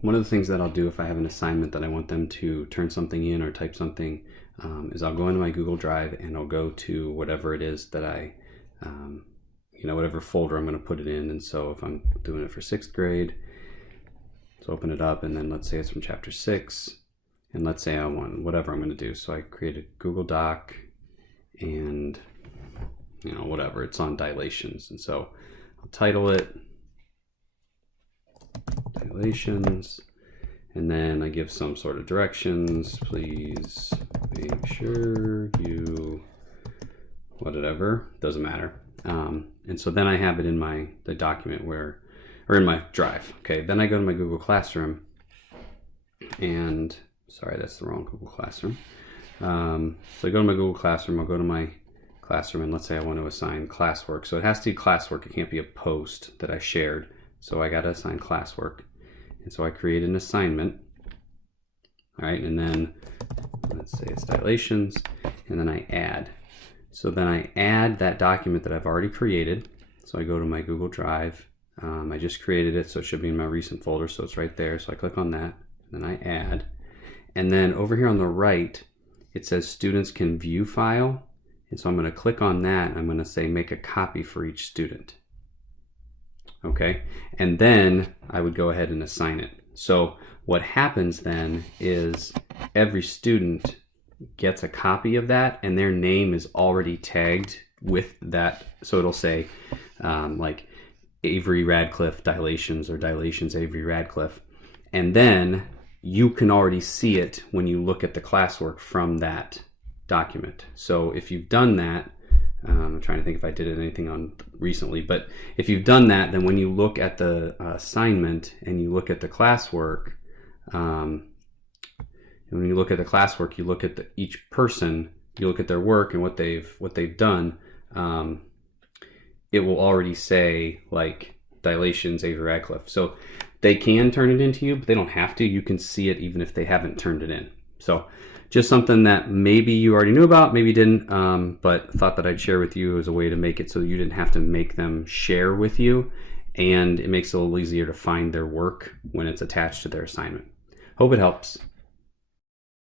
one of the things that I'll do if I have an assignment that I want them to turn something in or type something is I'll go into my Google Drive and I'll go to whatever it is that whatever folder I'm going to put it in. And so if I'm doing it for 6th grade, let's open it up, and then let's say it's from chapter 6, and let's say I want whatever I'm going to do. So I create a Google Doc, and whatever, it's on dilations, and so I'll title it dilations, and then I give some sort of directions. Please make sure you whatever, doesn't matter. And so then I have it in the document or in my drive. Okay, then I go to my Google Classroom, and sorry, that's the wrong Google Classroom. So I go to my Google Classroom, I'll go to my classroom, and let's say I want to assign classwork. So it has to be classwork, it can't be a post that I shared. So I got to assign classwork. And so I create an assignment. All right, and then let's say it's dilations, and then I add. So then I add that document that I've already created. So I go to my Google Drive. I just created it, so it should be in my recent folder, so it's right there. So I click on that, and then I add. And then over here on the right, it says students can view file. And so I'm going to click on that, and I'm going to say make a copy for each student. Okay, and then I would go ahead and assign it. So what happens then is every student gets a copy of that, and their name is already tagged with that. So it'll say like Avery Radcliffe dilations, or dilations Avery Radcliffe. And then you can already see it when you look at the classwork from that document. So if you've done that, I'm trying to think if I did anything on recently, but if you've done that, then when you look at the assignment and you look at the classwork, when you look at the classwork, you look at each person, you look at their work and what they've done. It will already say like dilations Avery Radcliffe. So they can turn it into you, but they don't have to. You can see it even if they haven't turned it in. So just something that maybe you already knew about, maybe didn't, but thought that I'd share with you as a way to make it so you didn't have to make them share with you, and it makes it a little easier to find their work when it's attached to their assignment. Hope it helps.